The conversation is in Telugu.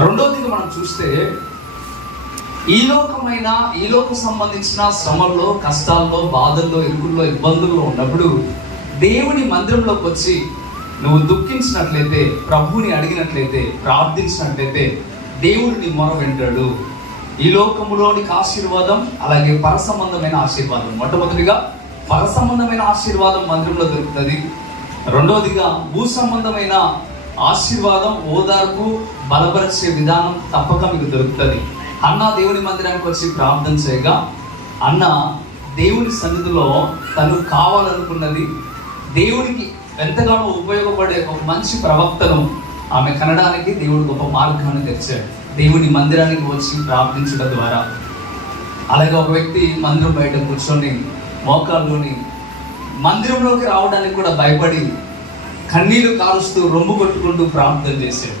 రెండోదిగా మనం చూస్తే ఈ లోక సంబంధించిన శ్రమల్లో, కష్టాల్లో, బాధల్లో, ఇరుకుల్లో, ఇబ్బందుల్లో ఉన్నప్పుడు దేవుని మందిరంలోకి వచ్చి నువ్వు దుఃఖించినట్లయితే, ప్రభువుని అడిగినట్లయితే, ప్రార్థించినట్లయితే దేవుడు నీ మొర వింటాడు. ఈ లోకములోనికి ఆశీర్వాదం, అలాగే పరసంబంధమైన ఆశీర్వాదం. మొట్టమొదటిగా పరసంబంధమైన ఆశీర్వాదం మందిరంలో దొరుకుతుంది. రెండోదిగా భూ సంబంధమైన ఆశీర్వాదం, ఓదార్పు, బలపరిచే విధానం తప్పక మీకు దొరుకుతుంది. అన్న దేవుని మందిరానికి వచ్చి ప్రార్థన చేయగా అన్న దేవుని సన్నిధిలో తను కావాలనుకున్నది, దేవుడికి ఎంతగానో ఉపయోగపడే ఒక మంచి ప్రవక్తను ఆమె కనడానికి దేవుడు గొప్ప మార్గాన్ని తెచ్చాడు. దేవుని మందిరానికి వచ్చి ప్రార్థించడం ద్వారా. అలాగే ఒక వ్యక్తి మందిరం బయట కూర్చొని మోకాల్లోని మందిరంలోకి రావడానికి కూడా భయపడి కన్నీళ్లు కారుస్తూ రొమ్ము కొట్టుకుంటూ ప్రార్థన చేశాడు.